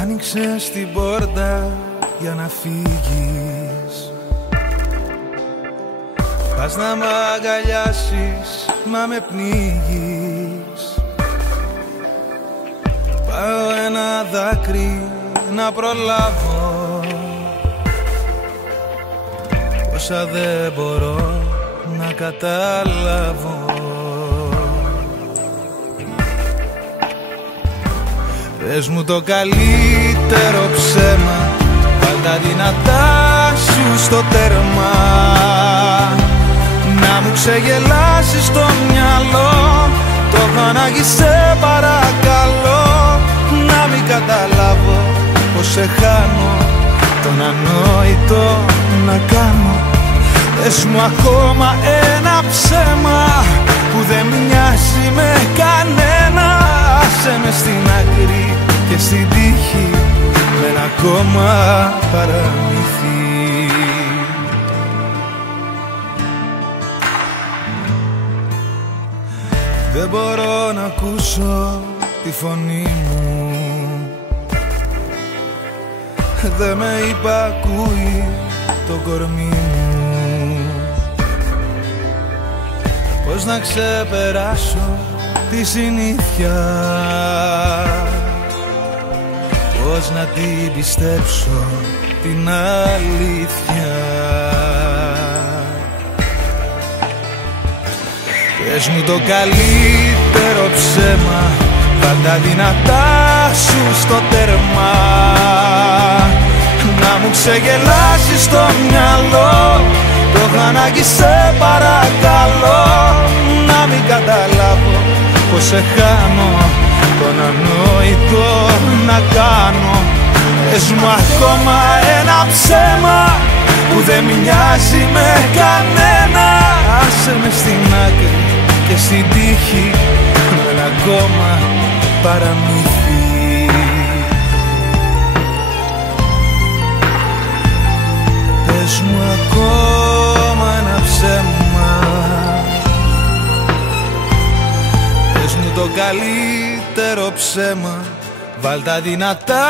Άνοιξες την πόρτα για να φύγεις. Πας να μ' αγκαλιάσεις, μα με πνίγεις. Πάω ένα δάκρυ να προλάβω, όσα δεν μπορώ να καταλάβω. Πες μου το καλύτερο ψέμα, βάλ' τα δυνατά σου στο τέρμα. Να μου ξεγελάσεις το μυαλό, το έχω ανάγκη σε παρακαλώ. Να μην καταλάβω πως σε χάνω, τον ανόητο να κάνω. Πες μου ακόμα ένα ψέμα που δεν μοιάζει με κανένα. Άσε με στην άκρη και στην τύχη με ένα ακόμα παραμύθι. Δεν μπορώ να ακούσω τη φωνή μου, δεν με υπακούει το κορμί μου. Πώς να ξεπεράσω τη συνήθεια, πώς να την πιστέψω την αλήθεια. Πες μου το καλύτερο ψέμα, βάλ' τα δυνατά σου στο τέρμα. Να μου ξεγελάσεις το μυαλό, το έχω ανάγκη σε παρακαλώ. Να μην καταλάβω πως σε χάνω, τον ανόητο να κάνω. Πες μου ακόμα ένα ψέμα που δεν μοιάζει με κανένα. Άσε με στην άκρη και στην τύχη με ένα ακόμα παραμύθι. Πες μου ακόμα ένα ψέμα, πες μου το καλύτερο ψέμα, βάλ' τα δυνατά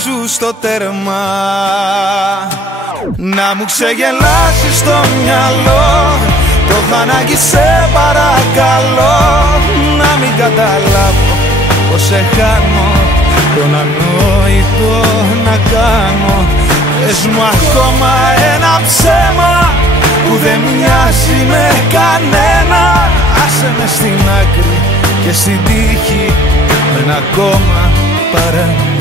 σου στο τέρμα. Να μου ξεγελάσεις το μυαλό, το έχω ανάγκη σε παρακαλώ. Να μην καταλάβω πως σε χάνω, τον ανόητο να κάνω. Πες μου ακόμα ένα ψέμα που δεν μοιάζει με κανένα. Άσε με στην άκρη και στην τύχη με ένα ακόμα παραμύθι.